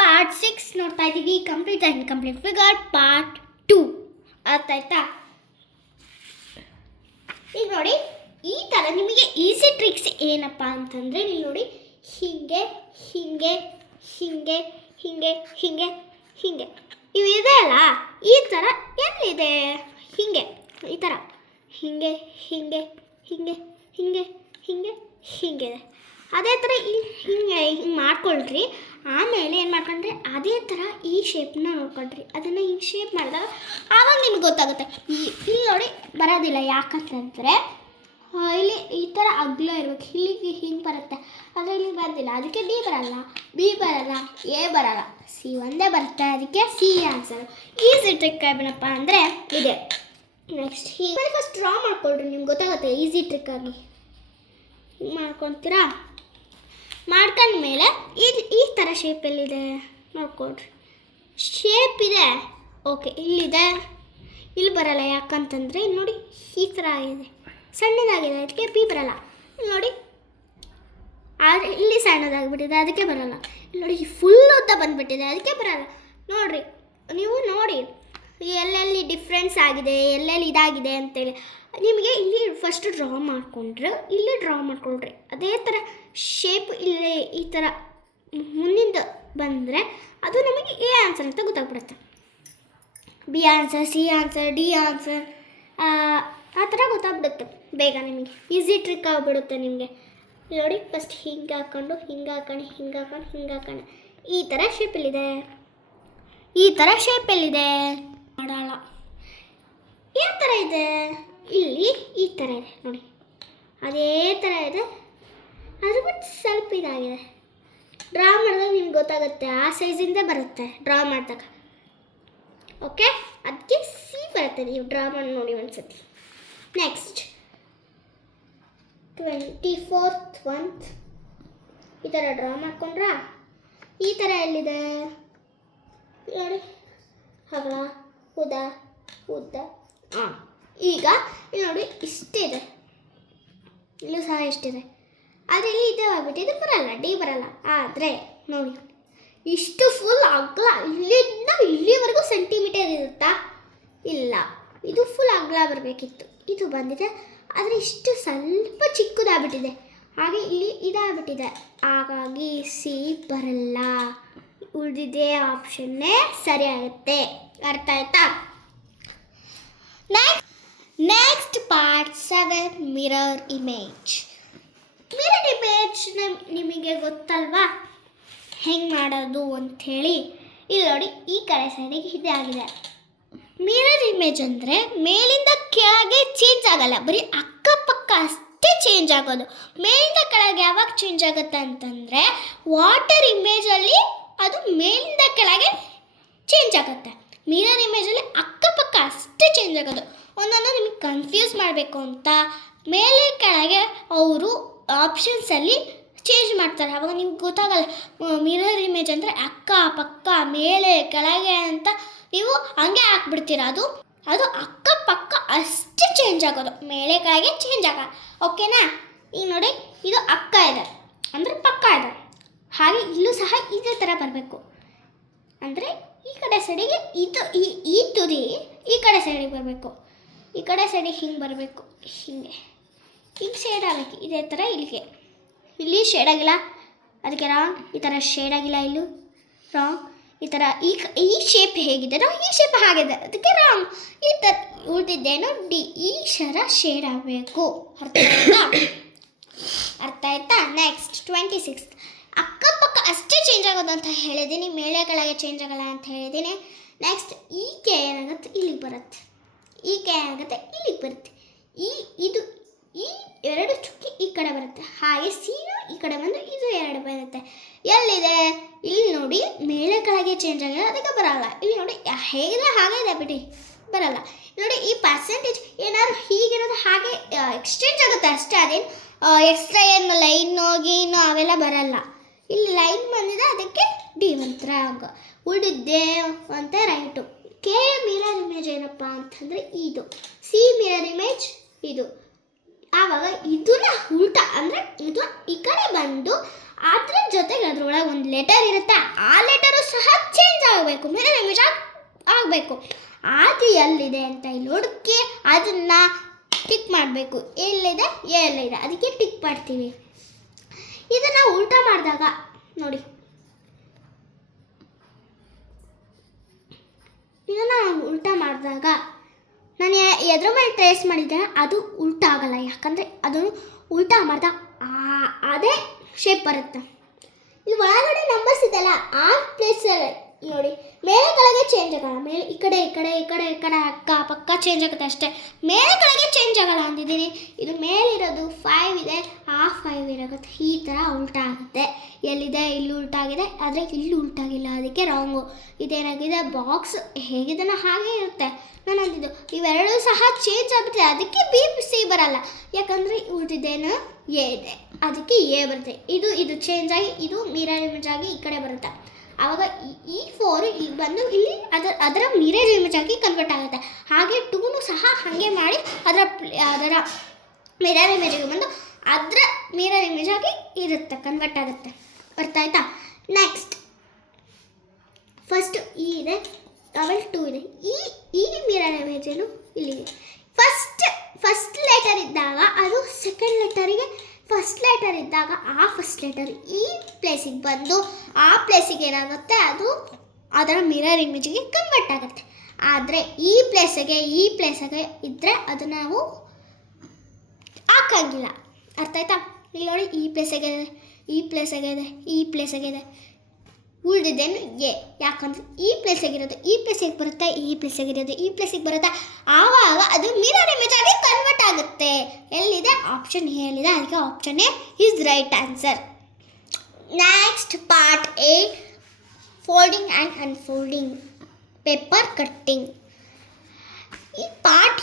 Part six ನೋಡ್ತಾ ಇದ್ದೀವಿ. Complete and complete figure part two ಅರ್ಥ ಆಯ್ತಾ ಈಗ ನೋಡಿ, ಈ ಥರ ನಿಮಗೆ ಈಸಿ ಟ್ರಿಕ್ಸ್ ಏನಪ್ಪ ಅಂತಂದರೆ ನೀವು ನೋಡಿ, ಹೀಗೆ ಹೀಗೆ ಹೀಗೆ ಹೀಗೆ ಹೀಗೆ ಹೀಗೆ. ಇವು ಇದೆ ಅಲ್ಲ? ಈ ಥರ ಎಲ್ಲಿದೆ? ಹೀಗೆ, ಈ ಥರ ಹೀಗೆ ಹೀಗೆ ಹೀಗೆ ಹೀಗೆ ಹೀಗೆ ಹೀಗಿದೆ ಅದೇ ಥರ ಹಿಂಗೆ ಹಿಂಗೆ ಮಾಡ್ಕೊಳ್ರಿ. ಆಮೇಲೆ ಏನು ಮಾಡ್ಕೊಂಡ್ರೆ? ಅದೇ ಥರ ಈ ಶೇಪ್ನ ನೋಡ್ಕೊಂಡ್ರಿ. ಅದನ್ನು ಈ ಶೇಪ್ ಮಾಡಿದಾಗ ಆವಾಗ ನಿಮ್ಗೆ ಗೊತ್ತಾಗುತ್ತೆ. ಈ ಇಲ್ಲಿ ನೋಡಿ ಬರೋದಿಲ್ಲ ಯಾಕಂತಂದರೆ ಇಲ್ಲಿ ಈ ಥರ ಅಗ್ಲ ಇರ್ಬೇಕು. ಇಲ್ಲಿಗೆ ಹಿಂಗೆ ಬರುತ್ತೆ. ಆದರೆ ಇಲ್ಲಿ ಬರೋದಿಲ್ಲ. ಅದಕ್ಕೆ ಡಿ ಬರಲ್ಲ. ಬಿ ಬರಲ್ಲ. ಎ ಬರಲ್ಲ. ಸಿ ಒಂದೇ ಬರುತ್ತೆ. ಅದಕ್ಕೆ ಸಿ ಆನ್ಸರ್ ಈಸಿ ಟ್ರಿಕ್ ಏನಪ್ಪ ಅಂದರೆ ಇದೆ. ನೆಕ್ಸ್ಟ್ ಹೀಗೆ. ಫಸ್ಟ್ ಡ್ರಾ ಮಾಡ್ಕೊಳ್ರಿ. ನಿಮ್ಗೆ ಗೊತ್ತಾಗುತ್ತೆ. ಈಸಿ ಟ್ರಿಕ್ ಆಗಿ. ಹಿಂಗೆ ಮಾಡ್ಕೊತೀರಾ? ಮಾಡ್ಕೊಂಡ್ಮೇಲೆ ಈ ಈ ಥರ ಶೇಪಲ್ಲಿದೆ ನೋಡ್ಕೊಡ್ರಿ ಶೇಪ್ ಇದೆ. ಓಕೆ ಇಲ್ಲಿದೆ. ಇಲ್ಲಿ ಬರಲ್ಲ, ಯಾಕಂತಂದರೆ ಇಲ್ಲಿ ನೋಡಿ ಈ ಥರ ಆಗಿದೆ. ಸಣ್ಣದಾಗಿದೆ, ಅದಕ್ಕೆ ಬಿ ಬರಲ್ಲ. ನೋಡಿ. ಆದರೆ ಇಲ್ಲಿ ಸಣ್ಣದಾಗಿಬಿಟ್ಟಿದೆ, ಅದಕ್ಕೆ ಬರಲ್ಲ. ಇಲ್ಲಿ ನೋಡಿ ಫುಲ್ ಉದ್ದ ಬಂದುಬಿಟ್ಟಿದೆ, ಅದಕ್ಕೆ ಬರಲ್ಲ. ನೋಡಿರಿ, ನೀವು ನೋಡಿ, ಎಲ್ಲೆಲ್ಲಿ ಡಿಫ್ರೆನ್ಸ್ ಆಗಿದೆ, ಎಲ್ಲೆಲ್ಲಿ ಇದಾಗಿದೆ ಅಂತೇಳಿ. ನಿಮಗೆ ಇಲ್ಲಿ ಫಸ್ಟ್ ಡ್ರಾ ಮಾಡಿಕೊಂಡ್ರೆ, ಇಲ್ಲಿ ಡ್ರಾ ಮಾಡ್ಕೊಳ್ರಿ. ಅದೇ ಥರ ಶೇಪ್ ಇಲ್ಲಿ ಈ ಥರ ಮುಂದಿಂದ ಬಂದರೆ ಅದು ನಮಗೆ ಎ ಆನ್ಸರ್ ಅಂತ ಗೊತ್ತಾಗ್ಬಿಡುತ್ತೆ. B answer C answer D answer ಆ ಥರ ಗೊತ್ತಾಗ್ಬಿಡುತ್ತೆ ಬೇಗ ನಿಮಗೆ. ಈಸಿ ಟ್ರಿಕ್ ಆಗಿಬಿಡುತ್ತೆ ನಿಮಗೆ. ನೋಡಿ ಫಸ್ಟ್ ಹಿಂಗೆ ಹಾಕ್ಕೊಂಡು ಹಿಂಗೆ ಹಾಕೊಂಡು ಹಿಂಗೆ ಹಾಕೊಂಡು ಹಿಂಗೆ ಹಾಕೊಂಡು. ಈ ಥರ ಶೇಪಲ್ಲಿದೆ ಈ ಥರ ಶೇಪಲ್ಲಿದೆ ಮಾಡಲ್ಲ ಯಾವ ಥರ ಇದೆ? ಇಲ್ಲಿ ಈ ಥರ ಇದೆ, ನೋಡಿ. ಅದೇ ಥರ ಇದೆ. ಅದು ಬಿಟ್ಟು ಸ್ವಲ್ಪ ಇದಾಗಿದೆ. ಡ್ರಾ ಮಾಡಿದಾಗ ನಿಮ್ಗೆ ಗೊತ್ತಾಗುತ್ತೆ, ಆ ಸೈಜಿಂದ ಬರುತ್ತೆ ಡ್ರಾ ಮಾಡಿದಾಗ. ಓಕೆ ಅದಕ್ಕೆ ಸಿ ಬರುತ್ತೆ, ನೀವು ಡ್ರಾ ಮಾಡಿ ನೋಡಿ ಒಂದ್ಸತಿ. ನೆಕ್ಸ್ಟ್ ಟ್ವೆಂಟಿ ಫೋರ್ತ್ ಮಂತ್ ಈ ಥರ ಡ್ರಾ ಮಾಡ್ಕೊಂಡ್ರಾ? ಈ ಥರ ಎಲ್ಲಿದೆ? ನೋಡಿ. ಹಗಲ, ಉದ, ಉದ್ದ. ಹಾಂ ಈಗ ಇಲ್ಲಿ ನೋಡಿ ಇಷ್ಟಿದೆ. ಇಲ್ಲೂ ಸಹ ಇಷ್ಟಿದೆ. ಆದರೆ ಇಲ್ಲಿ ಇದೆ ಆಗ್ಬಿಟ್ಟು ಇದು ಬರಲ್ಲ ಡಿ ಬರಲ್ಲ. ಆದರೆ ನೋಡಿ, ಇಷ್ಟು ಫುಲ್ ಅಗ್ಲ, ಇಲ್ಲಿಂದ ಇಲ್ಲಿವರೆಗೂ ಸೆಂಟಿಮೀಟರ್ ಇರುತ್ತಾ? ಇಲ್ಲ, ಇದು ಫುಲ್ ಅಗ್ಲ ಬರಬೇಕಿತ್ತು. ಇದು ಬಂದಿದೆ, ಆದರೆ ಇಷ್ಟು ಸ್ವಲ್ಪ ಚಿಕ್ಕದಾಗ್ಬಿಟ್ಟಿದೆ. ಹಾಗೆ ಇಲ್ಲಿ ಇದಾಗ್ಬಿಟ್ಟಿದೆ. ಹಾಗಾಗಿ ಸಿ ಬರಲ್ಲ. ಉಳಿದಿದೆ ಆಪ್ಷನ್ನೇ ಸರಿ ಆಗುತ್ತೆ ಅರ್ಥ ಆಯ್ತಾ? Next next part seven mirror image mirror image ನಿಮಗೆ ಗೊತ್ತಲ್ವಾ? ಹೆಂಗೆ ಮಾಡೋದು ಅಂಥೇಳಿ? ಇಲ್ಲಿ ನೋಡಿ, ಈ ಕಡೆ ಸೈಡಿಗೆ ಇದೇ, ಆಗಿದೆ. ಮಿರರ್ ಇಮೇಜ್ ಅಂದರೆ ಮೇಲಿಂದ ಕೆಳಗೆ ಚೇಂಜ್ ಆಗಲ್ಲ. ಬರೀ ಅಕ್ಕಪಕ್ಕ ಅಷ್ಟೇ ಚೇಂಜ್ ಆಗೋದು. ಮೇಲಿಂದ ಕೆಳಗೆ ಯಾವಾಗ ಚೇಂಜ್ ಆಗುತ್ತೆ ಅಂತಂದರೆ ವಾಟರ್ ಇಮೇಜಲ್ಲಿ ಅದು ಮೇಲಿಂದ ಕೆಳಗೆ ಚೇಂಜ್ ಆಗುತ್ತೆ. ಮಿರರ್ ಇಮೇಜಲ್ಲಿ ಅಕ್ಕಪಕ್ಕ ಅಷ್ಟೇ ಚೇಂಜ್ ಆಗೋದು. ಒಂದೊಂದು ನಿಮಗೆ ಕನ್ಫ್ಯೂಸ್ ಮಾಡಬೇಕು ಅಂತ. ಮೇಲೆ ಕೆಳಗೆ ಅವರು ಆಪ್ಷನ್ಸಲ್ಲಿ ಚೇಂಜ್ ಮಾಡ್ತಾರೆ. ಅವಾಗ ನಿಮ್ಗೆ ಗೊತ್ತಾಗಲ್ಲ ಮಿರರ್ ಇಮೇಜ್ ಅಂದರೆ ಅಕ್ಕ, ಪಕ್ಕ, ಮೇಲೆ, ಕೆಳಗೆ ಅಂತ ನೀವು ಹಂಗೆ ಹಾಕ್ಬಿಡ್ತೀರ ಅದು? ಅದು ಅಕ್ಕ, ಪಕ್ಕ ಅಷ್ಟೇ ಚೇಂಜ್ ಆಗೋದು. ಮೇಲೆ, ಕೆಳಗೆ ಚೇಂಜ್ ಆಗಲ್ಲ. ಓಕೆನಾ ಈಗ ನೋಡಿ, ಇದು ಅಕ್ಕ ಇದೆ. ಅಂದರೆ ಪಕ್ಕ ಇದೆ. ಹಾಗೆ ಇಲ್ಲೂ ಸಹ ಇದೇ ಥರ ಬರಬೇಕು. ಅಂದರೆ ಈ ಕಡೆ ಸೈಡಿಗೆ ಇದು ಈ ಈ ತುದಿ ಈ ಕಡೆ ಸೈಡಿಗೆ ಬರಬೇಕು. ಈ ಕಡೆ ಸೈಡಿಗೆ ಹಿಂಗೆ ಬರಬೇಕು. ಹಿಂಗೆ. ಹಿಂಗೆ ಶೇಡ್ ಆಗಬೇಕು ಇದೇ ಥರ ಇಲ್ಲಿಗೆ. ಇಲ್ಲಿ ಶೇಡ್ ಆಗಿಲ್ಲ. ಅದಕ್ಕೆ ರಾಂಗ್ ಈ ಥರ ಶೇಡ್ ಆಗಿಲ್ಲ ಇಲ್ಲೂ. ರಾಂಗ್ ಈ ಥರ ಈ ಈ ಶೇಪ್ ಹೇಗಿದೆನೋ ಈ ಶೇಪ್ ಹಾಗಿದೆ. ಅದಕ್ಕೆ ರಾಂಗ್ ಈ ಥರ ಉಳಿದಿದ್ದೇನು ಡಿ, ಈ ಶರ ಶೇಡ್ ಆಗಬೇಕು. ಅರ್ಥ ಆಯ್ತಾ? ಅರ್ಥ ಆಯ್ತಾ? ನೆಕ್ಸ್ಟ್ ಟ್ವೆಂಟಿ ಸಿಕ್ಸ್ ಅಕ್ಕಪಕ್ಕ ಅಷ್ಟೇ ಚೇಂಜ್ ಆಗೋದು ಅಂತ ಹೇಳಿದ್ದೀನಿ. ಮೇಲೆ ಚೇಂಜ್ ಆಗೋಲ್ಲ ಅಂತ ಹೇಳಿದ್ದೀನಿ. ನೆಕ್ಸ್ಟ್ ಈ ಏನಾಗುತ್ತೆ? ಇಲ್ಲಿಗೆ ಬರುತ್ತೆ. ಈ ಕೆ ಏನಾಗುತ್ತೆ ಇಲ್ಲಿಗೆ ಬರುತ್ತೆ. ಈ, ಇದು, ಈ ಎರಡು ಚುಕ್ಕಿ ಈ ಕಡೆ ಬರುತ್ತೆ. ಹಾಗೆ ಸೀನು ಈ ಕಡೆ ಬಂದು ಇದು ಎರಡು ಬರುತ್ತೆ. ಎಲ್ಲಿದೆ? ಇಲ್ಲಿ ನೋಡಿ, ಮೇಲೆ ಕೆಳಗೆ ಚೇಂಜ್ ಆಗಿದೆ, ಅದಕ್ಕೆ ಬರಲ್ಲ. ಇಲ್ಲಿ ನೋಡಿ ಹೇಗಿದೆ, ಹಾಗೆ ಇದೆ ಬಿಡಿ. ಬರಲ್ಲ. ನೋಡಿ, ಈ ಪರ್ಸೆಂಟೇಜ್ ಏನಾದ್ರು ಹೀಗಿರೋದು ಹಾಗೆ ಎಕ್ಸ್ಚೇಂಜ್ ಆಗುತ್ತೆ ಅಷ್ಟೇ. ಅದೇನು ಎಕ್ಸ್ಟ್ರಾ ಏನು ಹೋಗಿ ಗೀನು, ಅವೆಲ್ಲ ಬರಲ್ಲ. ಇಲ್ಲಿ ಲೈನ್ ಬಂದಿದೆ, ಅದಕ್ಕೆ ಡಿ ಮಂತ್ರ ಉಳಿದೇ ಅಂತ ರೈಟು ಕೆ ಮಿರರ್ ಇಮೇಜ್ ಏನಪ್ಪ ಅಂತಂದರೆ ಇದು. ಸಿ ಮಿರರ್ ಇಮೇಜ್ ಇದು. ಆವಾಗ ಇದನ್ನ ಉಲ್ಟ ಅಂದರೆ ಇದು ಈ ಕಡೆ ಬಂದು ಅದ್ರ ಜೊತೆಗೆ ಅದರೊಳಗೆ ಒಂದು ಲೆಟರ್ ಇರುತ್ತೆ. ಆ ಲೆಟರು ಸಹ ಚೇಂಜ್ ಆಗಬೇಕು. ಮಿರರ್ ಇಮೇಜ್ ಆಗಬೇಕು. ಅದು ಎಲ್ಲಿದೆ ಅಂತ ಇಲ್ಲಿ ಹುಡುಕಿ ಅದನ್ನು ಟಿಕ್ ಮಾಡಬೇಕು. ಎಲ್ಲಿದೆ? ಎಲ್ಲಿದೆ? ಅದಕ್ಕೆ ಟಿಕ್ ಮಾಡ್ತೀವಿ. ಇದನ್ನು ಉಲ್ಟಾ ಮಾಡಿದಾಗ ನೋಡಿ. ಇದನ್ನು ಉಲ್ಟಾ ಮಾಡಿದಾಗ ನಾನು ಎದುರು ಮೇಲೆ ಟ್ರೇಸ್ ಮಾಡಿದ್ದೆ ಅದು ಉಲ್ಟಾ ಆಗಲ್ಲ, ಯಾಕಂದರೆ ಅದನ್ನು ಉಲ್ಟಾ ಮಾಡಿದಾಗ ಅದೇ ಶೇಪ್ ಬರುತ್ತೆ. ಇಲ್ಲಿ ಒಳಗಡೆ ನಂಬರ್ಸ್ ಇದೆಯಲ್ಲ, ಆ ಪ್ಲೇಸಲ್ಲಿ ನೋಡಿ ಮೇಲೆ ಕೆಳಗೆ ಚೇಂಜ್ ಆಗಲ್ಲ. ಮೇಲೆ ಈ ಕಡೆ ಈ ಕಡೆ ಈ ಕಡೆ ಈ ಕಡೆ, ಅಕ್ಕ, ಪಕ್ಕ ಚೇಂಜ್ ಆಗುತ್ತೆ ಅಷ್ಟೇ. ಮೇಲೆ ಕೆಳಗೆ ಚೇಂಜ್ ಆಗಲ್ಲ ಅಂದಿದ್ದೀನಿ. ಇದು ಮೇಲಿರೋದು ಫೈವ್ ಇದೆ. ಆ ಫೈವ್ ಇರೋಗುತ್ತೆ ಈ ಥರ ಉಲ್ಟಾ ಆಗುತ್ತೆ. ಎಲ್ಲಿದೆ? ಇಲ್ಲಿ ಉಲ್ಟಾಗಿದೆ. ಆದರೆ ಇಲ್ಲಿ ಉಲ್ಟಾಗಿಲ್ಲ. ಅದಕ್ಕೆ ರಾಂಗು ಇದೇನಾಗಿದೆ? ಬಾಕ್ಸ್ ಹೇಗಿದೆನೋ ಹಾಗೆ ಇರುತ್ತೆ. ನಾನು ಅಂದಿದ್ದು, ಇವೆರಡೂ ಸಹ ಚೇಂಜ್ ಆಗುತ್ತೆ ಅದಕ್ಕೆ ಬಿ ಸಿ ಬರಲ್ಲ. ಯಾಕಂದರೆ ಉಳಿದಿದ್ದೇನು? ಎ ಇದೆ. ಅದಕ್ಕೆ ಎ ಬರುತ್ತೆ. ಇದು ಇದು ಚೇಂಜ್ ಆಗಿ, ಇದು ಮಿರರ್ ಇಮೇಜ್ ಆಗಿ ಈ ಕಡೆ ಬರುತ್ತೆ. ಆವಾಗ ಈ- ಈ ಫೋರ್ ಇಲ್ಲಿ ಬಂದು ಇಲ್ಲಿ ಅದರ ಅದರ ಮಿರೇಜ್ ಇಮೇಜ್ ಆಗಿ ಕನ್ವರ್ಟ್ ಆಗುತ್ತೆ. ಹಾಗೆ ಟೂನು ಸಹ ಹಾಗೆ ಮಾಡಿ ಅದರ ಅದರ ಮಿರರ್ ಇಮೇಜಿಗೆ ಬಂದು ಅದರ ಮಿರರ್ ಇಮೇಜ್ ಆಗಿ ಇರುತ್ತೆ ಕನ್ವರ್ಟ್ ಆಗುತ್ತೆ. ಅರ್ಥ ಆಯ್ತಾ? ನೆಕ್ಸ್ಟ್ ಫಸ್ಟ್ ಇ ಇದೆ ಆಮೇಲೆ ಟೂ ಇದೆ. ಈ ಈ ಮಿರರ್ ಇಮೇಜ್ ಏನು ಇಲ್ಲಿದೆ. ಫಸ್ಟ್ ಫಸ್ಟ್ ಲೆಟರ್ ಇದ್ದಾಗ ಅದು ಸೆಕೆಂಡ್ ಲೆಟರಿಗೆ ಫಸ್ಟ್ ಲೆಟರ್ ಇದ್ದಾಗ ಆ ಫಸ್ಟ್ ಲೆಟರ್ ಈ ಪ್ಲೇಸಿಗೆ ಬಂದು ಆ ಪ್ಲೇಸಿಗೆ ಏನಾಗುತ್ತೆ? ಅದು ಅದರ ಮಿರರ್ ಇಮೇಜಿಗೆ ಕನ್ವರ್ಟ್ ಆಗುತ್ತೆ. ಆದರೆ ಈ ಪ್ಲೇಸಿಗೆ ಈ ಪ್ಲೇಸಿಗೆ ಇದ್ದರೆ ಅದು ನಾವು ಹಾಕಂಗಿಲ್ಲ. ಅರ್ಥ ಆಯ್ತಾ? ಇಲ್ಲಿ ನೋಡಿ, ಈ ಪ್ಲೇಸಿಗೆ ಇದೆ, ಈ ಪ್ಲೇಸಿಗೆ ಇದೆ, ಈ ಪ್ಲೇಸಿಗೆ ಇದೆ. ಉಳಿದಿದ್ದೇನು? ಎ. ಯಾಕಂದ್ರೆ ಈ ಪ್ಲೇಸಾಗಿರೋದು ಈ ಪ್ಲೇಸಿಗೆ ಬರುತ್ತೆ, ಈ ಪ್ಲೇಸಾಗಿರೋದು ಈ ಪ್ಲೇಸಿಗೆ ಬರುತ್ತೆ. ಆವಾಗ ಅದು ಮಿರರ್ ಇಮೇಜ್ ಆಗಿ ಕನ್ವರ್ಟ್ ಆಗುತ್ತೆ. ಎಲ್ಲಿದೆ? ಆಪ್ಷನ್ ಎಲ್ಲಿದೆ ಅದಕ್ಕೆ option A is right answer next part A folding and unfolding paper cutting ಈ ಪಾರ್ಟ್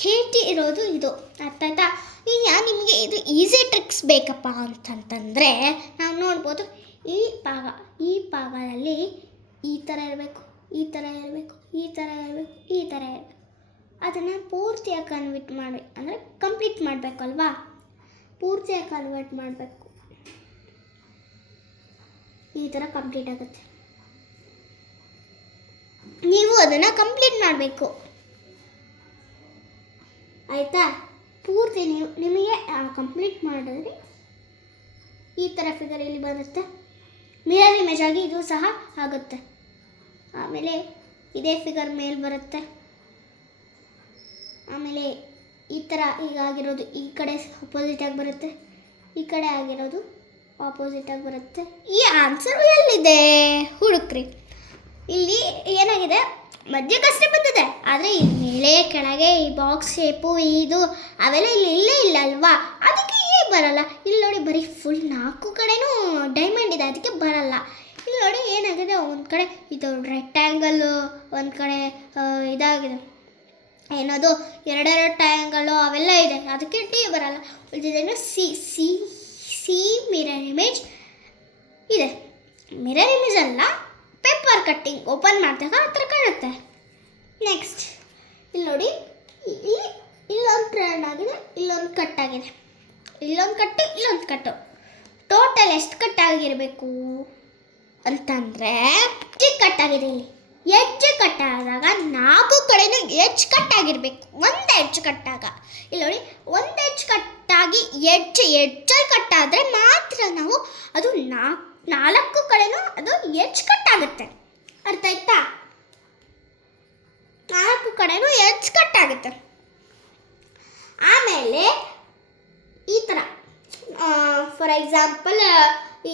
ಹೇಗೆ ಇರೋದು ಇದು? ಅರ್ಥ ಆಯ್ತಾ? ಈಗ ನಿಮಗೆ ಇದು ಈಸಿ ಟ್ರಿಕ್ಸ್ ಬೇಕಪ್ಪ ಅಂತಂತಂದರೆ, ನಾವು ನೋಡ್ಬೋದು ಈ ಭಾಗ. ಈ ಭಾಗದಲ್ಲಿ ಈ ಥರ ಇರಬೇಕು, ಈ ಥರ ಇರಬೇಕು, ಈ ಥರ ಇರಬೇಕು, ಈ ಥರ ಇರಬೇಕು. ಅದನ್ನು ಪೂರ್ತಿಯಾಗಿ ಕನ್ವರ್ಟ್ ಮಾಡಿ, ಅಂದರೆ ಕಂಪ್ಲೀಟ್ ಮಾಡಬೇಕಲ್ವಾ ಪೂರ್ತಿಯಾಗಿ ಕನ್ವರ್ಟ್ ಮಾಡಬೇಕು. ಈ ಥರ ಕಂಪ್ಲೀಟ್ ಆಗುತ್ತೆ. ನೀವು ಅದನ್ನು ಕಂಪ್ಲೀಟ್ ಮಾಡಬೇಕು. ಆಯಿತಾ? ಪೂರ್ತಿ ನೀವು, ನಿಮಗೆ ಕಂಪ್ಲೀಟ್ ಮಾಡಿದ್ರೆ ಈ ಥರ ಫಿಗರ್ ಇಲ್ಲಿ ಬರುತ್ತೆ. ಮಿರರ್ ಇಮೇಜ್ ಆಗಿ ಇದು ಸಹ ಆಗುತ್ತೆ. ಆಮೇಲೆ ಇದೇ ಫಿಗರ್ ಮೇಲೆ ಬರುತ್ತೆ. ಆಮೇಲೆ ಈ ಥರ ಈಗ ಆಗಿರೋದು ಈ ಕಡೆ ಆಗಿ ಬರುತ್ತೆ. ಈ ಕಡೆ ಆಗಿರೋದು ಆಪೋಸಿಟಾಗಿ ಬರುತ್ತೆ. ಈ ಆನ್ಸರ್ ಎಲ್ಲಿದೆ? ಹುಡುಕ್ರಿ. ಇಲ್ಲಿ ಏನಾಗಿದೆ? ಮಧ್ಯಕ್ಕಷ್ಟೇ ಬಂದಿದೆ. ಆದರೆ ಈ ಮೇಲೆ, ಕೆಳಗೆ ಈ ಬಾಕ್ಸ್ ಶೇಪು ಇದು ಅವೆಲ್ಲ ಇಲ್ಲಿ ಇಲ್ಲೇ ಇಲ್ಲ ಅಲ್ವಾ? ಅದಕ್ಕೆ ಏ ಬರಲ್ಲ. ಇಲ್ಲಿ ನೋಡಿ ಬರೀ ಫುಲ್ ನಾಲ್ಕು ಕಡೆನೂ ಡೈಮಂಡ್ ಇದೆ. ಅದಕ್ಕೆ ಬರಲ್ಲ. ಇಲ್ಲಿ ನೋಡಿ ಏನಾಗಿದೆ? ಒಂದು ಕಡೆ ಇದು ರೆಕ್ಟ್ಯಾಂಗಲ್ಲು ಒಂದು ಕಡೆ ಇದಾಗಿದೆ. ಏನದು? ಎರಡೆರಡು ಟ್ಯಾಂಗಲ್ಲು ಅವೆಲ್ಲ ಇದೆ. ಅದಕ್ಕೆ ಟಿ ಬರಲ್ಲ. ಉಳಿದಿದ್ದೇನು C C C mirror image ಇದೆ. ಮಿರರ್ ಇಮೇಜ್ ಅಲ್ಲ. ಪೇಪರ್ ಕಟ್ಟಿಂಗ್ ಓಪನ್ ಮಾಡಿದಾಗ ಆ ಥರ ಕಾಣುತ್ತೆ. ನೆಕ್ಸ್ಟ್ ಇಲ್ಲಿ ನೋಡಿ, ಇಲ್ಲಿ, ಇಲ್ಲೊಂದು ಟ್ರೆಂಡ್ ಆಗಿದೆ, ಇಲ್ಲೊಂದು ಕಟ್ ಆಗಿದೆ. ಇಲ್ಲೊಂದು ಕಟ್ಟು ಇಲ್ಲೊಂದು ಕಟ್ಟು ಟೋಟಲ್ ಎಷ್ಟು ಕಟ್ ಆಗಿರಬೇಕು? ಅಂತಂದರೆ ಚಿಕ್ಕ ಕಟ್ ಆಗಿದೆ ಇಲ್ಲಿ. ಹೆಜ್ಜೆ ಕಟ್ಟಾದಾಗ ನಾಲ್ಕು ಕಡೆನೂ ಎಡ್ಜ್ ಕಟ್ ಆಗಿರಬೇಕು. ಒಂದು ಹೆಜ್ಜೆ ಕಟ್ಟಾಗ ಇಲ್ಲಿ ನೋಡಿ, ಒಂದು ಹೆಜ್ಜೆ ಕಟ್ಟಾಗಿ ಎಡ್ಜ್ ಎಡ್ಜಲ್ಲಿ ಕಟ್ಟಾದರೆ ಮಾತ್ರ ನಾವು ಅದು ನಾಲ್ಕು ನಾಲ್ಕು ಕಡೆನೂ ಅದು ಎಚ್ ಕಟ್ ಆಗುತ್ತೆ. ಅರ್ಥ ಆಯ್ತಾ? ನಾಲ್ಕು ಕಡೆನೂ ಎಚ್ ಕಟ್ ಆಗುತ್ತೆ. ಆಮೇಲೆ ಈ ಥರ ಫಾರ್ ಎಕ್ಸಾಂಪಲ್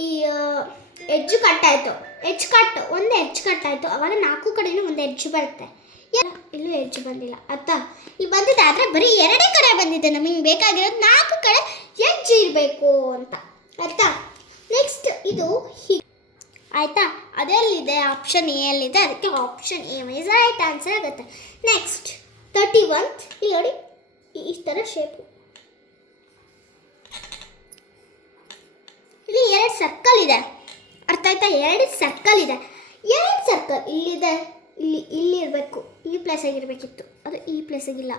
ಈ ಎಡ್ಜ್ ಕಟ್ ಆಯಿತು. ಎಡ್ಜ್ ಕಟ್ ಒಂದು ಕಟ್ ಆಯಿತು. ಅವಾಗ ನಾಲ್ಕು ಕಡೆನೂ ಒಂದು ಎಡ್ಜ್ ಬರುತ್ತೆ. ಇಲ್ಲೂ ಎಡ್ಜ್ ಬಂದಿಲ್ಲ. ಅರ್ಥ? ಈ ಬಂದಿದೆ ಆದರೆ ಬರೀ ಎರಡೇ ಕಡೆ ಬಂದಿದೆ. ನಮಗೆ ಬೇಕಾಗಿರೋದು ನಾಲ್ಕು ಕಡೆ ಎಡ್ಜ್ ಇರಬೇಕು ಅಂತ. ಅರ್ಥ? ನೆಕ್ಸ್ಟ್ ಇದು ಹೀಗೆ ಆಯಿತಾ? ಅದೆಲ್ಲಿದೆ? ಆಪ್ಷನ್ ಎ ಅಲ್ಲಿದೆ. ಅದಕ್ಕೆ option A mice right answer ಆಗುತ್ತೆ. ನೆಕ್ಸ್ಟ್ ತರ್ಟಿ ಒನ್ ಇಲ್ಲಿ ನೋಡಿ, ಈ ಥರ ಶೇಪು ಇಲ್ಲಿ ಎರಡು ಸರ್ಕಲ್ ಇದೆ. ಅರ್ಥ ಆಯ್ತಾ? ಎರಡು ಸರ್ಕಲ್ ಇದೆ. ಎರಡು ಸರ್ಕಲ್ ಇಲ್ಲಿದೆ. ಇಲ್ಲಿ ಇಲ್ಲಿ ಇರಬೇಕು. ಈ ಪ್ಲೇಸಾಗಿರಬೇಕಿತ್ತು ಅದು ಈ ಪ್ಲೇಸಾಗಿಲ್ಲ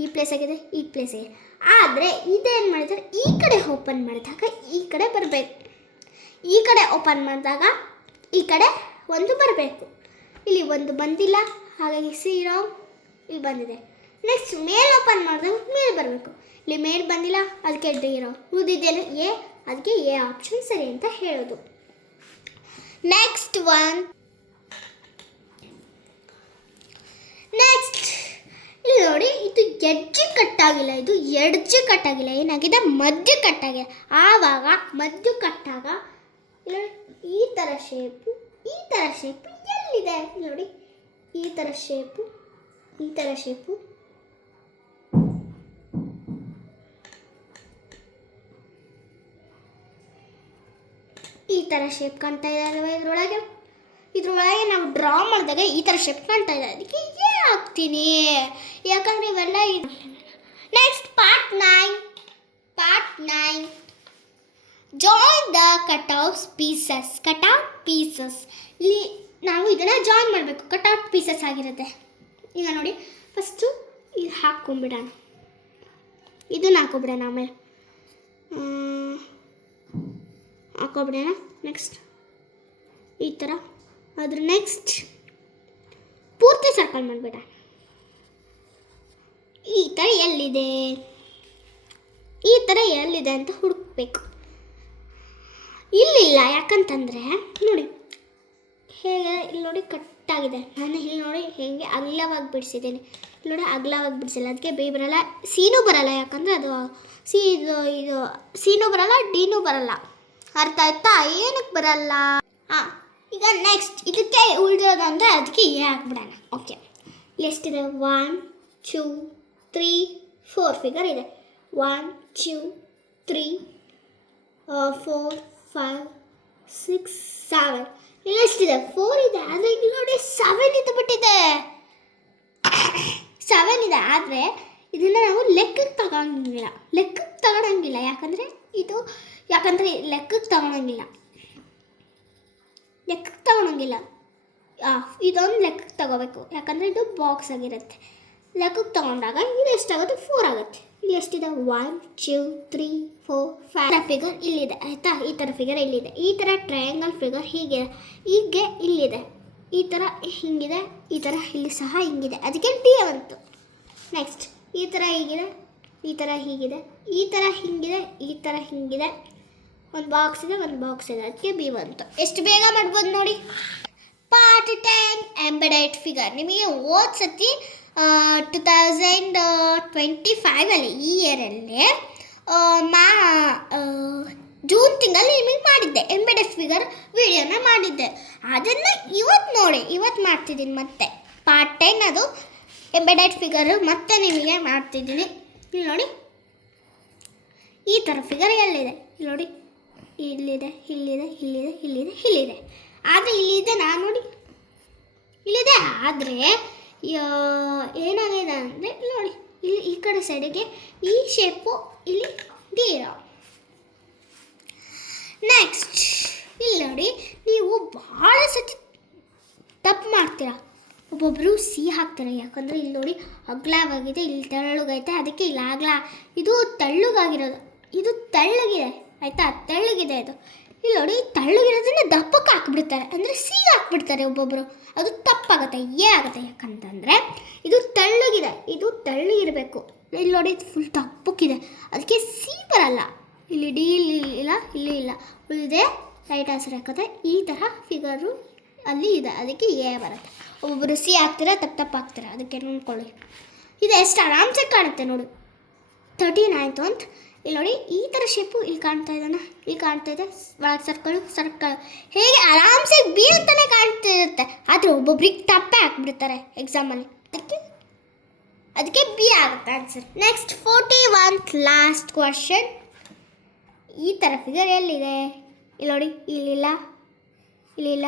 ಈ ಪ್ಲೇಸಾಗಿದೆ ಈ ಪ್ಲೇಸಿಗೆ ಆದರೆ ಇದೇನು ಮಾಡಿದ್ದಾರೆ ಈ ಕಡೆ ಓಪನ್ ಮಾಡಿದಾಗ ಈ ಕಡೆ ಬರಬೇಕು. ಈ ಕಡೆ ಓಪನ್ ಮಾಡಿದಾಗ ಈ ಕಡೆ ಒಂದು ಬರಬೇಕು. ಇಲ್ಲಿ ಒಂದು ಬಂದಿಲ್ಲ. ಹಾಗಾಗಿ ಸೀರೋ ಇಲ್ಲಿ ಬಂದಿದೆ. ನೆಕ್ಸ್ಟ್ ಮೇಲ್ ಓಪನ್ ಮಾಡಿದಾಗ ಮೇಲ್ ಬರಬೇಕು. ಇಲ್ಲಿ ಮೇಲ್ ಬಂದಿಲ್ಲ, ಅದಕ್ಕೆ ಡಿರೋ ಉಳಿದಿದ್ದೇನು? ಎ ಅದಕ್ಕೆ ಎ ಆಪ್ಷನ್ ಸರಿ ಅಂತ ಹೇಳೋದು. ನೆಕ್ಸ್ಟ್ ಒನ್ ನೆಕ್ಸ್ಟ್ ಇಲ್ಲಿ ನೋಡಿ, ಇದು ಎಡ್ಜ್ ಕಟ್ಟಾಗಿಲ್ಲ, ಇದು ಎಡ್ಜ್ ಕಟ್ಟಾಗಿಲ್ಲ, ಏನಾಗಿದೆ? ಮಧ್ಯ ಕಟ್ಟಾಗಿದೆ ಆವಾಗ ಮಧ್ಯ ಕಟ್ಟಾಗ ಈ ಥರ ಶೇಪು ಈ ಥರ ಶೇಪು ಎಲ್ಲಿದೆ? ನೋಡಿ, ಈ ಥರ ಶೇಪು ಈ ಥರ ಶೇಪು ಈ ಥರ ಶೇಪ್ ಕಾಣ್ತಾ ಇದೆ ಇದರೊಳಗೆ? ಇದರೊಳಗೆ ನಾವು ಡ್ರಾ ಮಾಡಿದಾಗ ಈ ಥರ ಶೇಪ್ ಕಾಣ್ತಾ ಇದೆ. ಅದಕ್ಕೆ ಏ ಹಾಕ್ತೀನಿ ಯಾಕಂದ್ರೆ ಇವೆಲ್ಲ next part nine part nine join the cut out pieces cut out pieces ಇಲ್ಲಿ ನಾವು ಇದನ್ನು ಜಾಯಿನ್ ಮಾಡಬೇಕು. ಕಟ್ ಔಟ್ ಪೀಸಸ್ ಆಗಿರುತ್ತೆ. ಈಗ ನೋಡಿ ಫಸ್ಟು ಇದು ಹಾಕ್ಕೊಂಬಿಡೋಣ ಇದನ್ನ ಹಾಕೋಬಿಡೋಣ ಆಮೇಲೆ. ಹಾಕೊಬಿಡೋಣ ನೆಕ್ಸ್ಟ್ ಈ ಥರ ಅದ್ರ ನೆಕ್ಸ್ಟ್ ಪೂರ್ತಿ ಸರ್ಕಲ್ ಮಾಡಿಬಿಡ ಈ ಥರ ಎಲ್ಲಿದೆ? ಈ ಥರ ಎಲ್ಲಿದೆ ಅಂತ ಹುಡುಕ್ಬೇಕು. ಇಲ್ಲಿಲ್ಲ, ಯಾಕಂತಂದರೆ, ನೋಡಿ, ಹೇಗೆ, ಇಲ್ಲಿ ನೋಡಿ ಕಟ್ಟಾಗಿದೆ ನಾನು ಇಲ್ಲಿ ನೋಡಿ ಹೇಗೆ ಅಗಲವಾಗಿ ಬಿಡಿಸಿದ್ದೀನಿ. ಇಲ್ಲಿ ನೋಡಿ ಅಗಲವಾಗಿ ಬಿಡಿಸಿಲ್ಲ. ಅದಕ್ಕೆ ಬೇ ಬರಲ್ಲ ಸೀನೂ ಬರಲ್ಲ. ಯಾಕಂದರೆ ಅದು ಸಿ ಇದು ಇದು ಸೀನೂ ಬರಲ್ಲ ಡಿನೂ ಬರಲ್ಲ. ಅರ್ಥ ಆಯ್ತಾ? ಏನಕ್ಕೆ ಬರಲ್ಲ? ಹಾಂ, ಈಗ ನೆಕ್ಸ್ಟ್ ಇದಕ್ಕೆ ಉಳಿದಿರೋದಂದರೆ ಅದಕ್ಕೆ ಏ ಹಾಕ್ಬಿಡೋಣ ಓಕೆ ಎಷ್ಟಿದೆ one two three four figure ಇದೆ. One two three four five six seven ಇಲ್ಲಿ, ಎಷ್ಟಿದೆ? ಫೋರ್ ಇದೆ, ಆದರೆ ಇಲ್ಲಿ ನೋಡಿ ಸೆವೆನ್ ಇದು ಬಿಟ್ಟಿದೆ. ಸೆವೆನ್ ಇದೆ, ಆದರೆ ಇದನ್ನು ನಾವು ಲೆಕ್ಕಕ್ಕೆ ತಗೊಂಗಿಲ್ಲ. ಲೆಕ್ಕಕ್ಕೆ ತಗೊಳಂಗಿಲ್ಲ ಯಾಕಂದರೆ ಇದು ಯಾಕಂದರೆ ಲೆಕ್ಕಕ್ಕೆ ತಗೊಳಂಗಿಲ್ಲ ಲೆಕ್ಕಕ್ಕೆ ತಗೊಳಂಗಿಲ್ಲ ಇದೊಂದು ಲೆಕ್ಕಕ್ಕೆ ತಗೋಬೇಕು. ಯಾಕಂದರೆ ಇದು ಬಾಕ್ಸ್ ಆಗಿರುತ್ತೆ. ಲೆಕ್ಕಕ್ಕೆ ತೊಗೊಂಡಾಗ ಇದು ಎಷ್ಟಾಗುತ್ತೆ? ಫೋರ್ ಆಗುತ್ತೆ. ಇಲ್ಲಿ ಎಷ್ಟಿದೆ one two three four five figure ಇಲ್ಲಿದೆ, ಆಯಿತಾ? ಈ ಥರ ಫಿಗರ್ ಇಲ್ಲಿದೆ. ಈ ಥರ ಟ್ರಯಾಂಗಲ್ ಫಿಗರ್ ಹೀಗೆ ಹೀಗೆ ಇಲ್ಲಿದೆ. ಈ ಥರ ಹಿಂಗಿದೆ, ಈ ಥರ ಇಲ್ಲಿ ಸಹ ಹಿಂಗಿದೆ. ಅದಕ್ಕೆ ಡಿ ಬಂತು. ನೆಕ್ಸ್ಟ್ ಈ ಥರ ಹೀಗಿದೆ, ಈ ಥರ ಹೀಗಿದೆ, ಈ ಥರ ಹಿಂಗಿದೆ, ಈ ಥರ ಹಿಂಗಿದೆ. ಒಂದು ಬಾಕ್ಸ್ ಇದೆ, ಒಂದು ಬಾಕ್ಸ್ ಇದೆ. ಅದಕ್ಕೆ ಬಿ ಬಂತು. ಎಷ್ಟು ಬೇಗ ಮಾಡ್ಬೋದು ನೋಡಿ? ಪಾರ್ಟ್ ಟೈಮ್ ಎಂಬೆಡೆಡ್ ಫಿಗರ್ ನಿಮಗೆ ಹೋದ ಸತಿ ಟು ತೌಸಂಡ್ ಟ್ವೆಂಟಿ ಫೈವಲ್ಲಿ ಈ ಇಯರಲ್ಲಿ ಮಾ ಜೂನ್ ತಿಂಗಳಲ್ಲಿ ನಿಮಗೆ ಮಾಡಿದ್ದೆ ಎಂಬೆಡೆಡ್ ಫಿಗರ್ ವಿಡಿಯೋನ ಮಾಡಿದ್ದೆ. ಅದನ್ನು ಇವತ್ತು ನೋಡಿ ಇವತ್ತು ಮಾಡ್ತಿದ್ದೀನಿ ಮತ್ತೆ. ಪಾರ್ಟ್ ಟೆನ್ ಅದು ಎಂಬೆಡೆಡ್ ಫಿಗರು ಮತ್ತೆ ನಿಮಗೆ ಮಾಡ್ತಿದ್ದೀನಿ ನೋಡಿ. ಈ ಥರ ಫಿಗರ್ ಎಲ್ಲಿದೆ? ಇಲ್ಲಿ ನೋಡಿ. ಇಲ್ಲಿದೆ ಇಲ್ಲಿದೆ ಇಲ್ಲಿದೆ ಇಲ್ಲಿದೆ ಇಲ್ಲಿದೆ. ಆದರೆ ಇಲ್ಲಿದೆ ನಾನು ನೋಡಿ. ಇಲ್ಲಿದೆ, ಆದರೆ ಏನಾಗಿದೆ ಅಂದರೆ ನೋಡಿ, ಇಲ್ಲಿ ಈ ಕಡೆ ಸೈಡಿಗೆ ಈ ಶೇಪು ಇಲ್ಲಿ ದೀರ ನೆಕ್ಸ್ಟ್ ಇಲ್ಲಿ ನೋಡಿ, ನೀವು ಭಾಳ ಸತಿ ತಪ್ಪು ಮಾಡ್ತೀರಾ. ಒಬ್ಬೊಬ್ಬರು ಸಿಹಿ ಹಾಕ್ತಾರೆ, ಯಾಕಂದರೆ ಇಲ್ಲಿ ನೋಡಿ ಅಗ್ಲವಾಗಿದೆ, ಇಲ್ಲಿ ತೆಳ್ಳಗೈತೆ ಅದಕ್ಕೆ ಇಲ್ಲಿ ಆಗ್ಲ ಇದು ತೆಳ್ಳಗಾಗಿರೋದು, ಇದು ತೆಳ್ಳಗಿದೆ, ಆಯಿತಾ? ತೆಳ್ಳಗಿದೆ ಇದು ಇಲ್ಲಿ ನೋಡಿ ತೆಳ್ಳಗಿರೋದನ್ನ ದಪ್ಪಕ್ಕೆ ಹಾಕ್ಬಿಡ್ತಾರೆ. ಅಂದರೆ ಸೀಗೆ ಹಾಕ್ಬಿಡ್ತಾರೆ ಒಬ್ಬೊಬ್ಬರು ಅದು ತಪ್ಪಾಗುತ್ತೆ, ಏ ಆಗುತ್ತೆ. ಯಾಕಂತಂದರೆ, ಇದು ತಳ್ಳಗಿದೆ ಇದು ತಳ್ಳಗಿರಬೇಕು ಇಲ್ಲಿ ನೋಡಿ ಫುಲ್ ದಪ್ಪಕ್ಕಿದೆ. ಅದಕ್ಕೆ ಸಿ ಬರಲ್ಲ. ಇಲ್ಲಿ ಡಿ, ಇಲ್ಲಿ ಇಲ್ಲ ಇಲ್ಲಿ ಇಲ್ಲ. ಉಳಿದೆ ರೈಟ್ ಆನ್ಸರ್ ಹಾಕೋದೆ. ಈ ಥರ ಫಿಗರು ಅಲ್ಲಿ ಇದೆ. ಅದಕ್ಕೆ ಎ ಬರುತ್ತೆ. ಒಬ್ಬೊಬ್ಬರು ಸಿ ಹಾಕ್ತೀರಾ ತಪ್ಪು ತಪ್ಪು ಹಾಕ್ತೀರಾ? ಅದಕ್ಕೆ ನೋಡ್ಕೊಳ್ಳಿ. ಇದು ಎಷ್ಟು ಆರಾಮ್ಸೆ ಕಾಣುತ್ತೆ ನೋಡಿ. ತರ್ಟೀನ್ ಆಯಿತು ಅಂತ ಇಲ್ಲಿ ನೋಡಿ, ಈ ಥರ ಶೇಪು ಇಲ್ಲಿ ಕಾಣ್ತಾ ಇದೆನಾ ಇಲ್ಲಿ ಕಾಣ್ತಾ ಇದೆ ಒಳಗೆ ಸರ್ಕಲ್ ಸರ್ಕಲ್ ಹೇಗೆ ಆರಾಮ್ಸೆ ಬಿ ಕಾಣ್ತಾ ಕಾಣ್ತಿರುತ್ತೆ. ಆದರೆ ಒಬ್ಬೊಬ್ರಿಗೆ ತಪ್ಪೇ ಹಾಕ್ಬಿಡ್ತಾರೆ ಎಕ್ಸಾಮಲ್ಲಿ ಅದಕ್ಕೆ ಅದಕ್ಕೆ ಬಿ ಆಗುತ್ತೆ answer next forty one last question ಈ ಥರ ಫಿಗರ್ ಎಲ್ಲಿದೆ? ಇಲ್ಲಿ ನೋಡಿ ಇಲ್ಲಿಲ್ಲ ಇಲ್ಲಿಲ್ಲ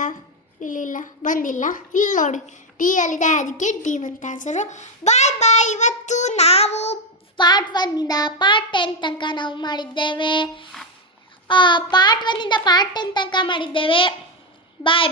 ಇಲ್ಲಿಲ್ಲ ಬಂದಿಲ್ಲ. ಇಲ್ಲಿ ನೋಡಿ ಡಿ ಅಲ್ಲಿದೆ, ಅದಕ್ಕೆ ಡಿ ಅಂತ ಆನ್ಸರು ಬಾಯ್ ಬಾಯ್ ಇವತ್ತು ನಾವು ಪಾರ್ಟ್ ಒನ್ನಿಂದ ಪಾರ್ಟ್ ಟೆನ್ ತನಕ ನಾವು ಮಾಡಿದ್ದೇವೆ. ಪಾರ್ಟ್ ಒನ್ನಿಂದ ಪಾರ್ಟ್ ಟೆನ್ ತನಕ ಮಾಡಿದ್ದೇವೆ. ಬಾಯ್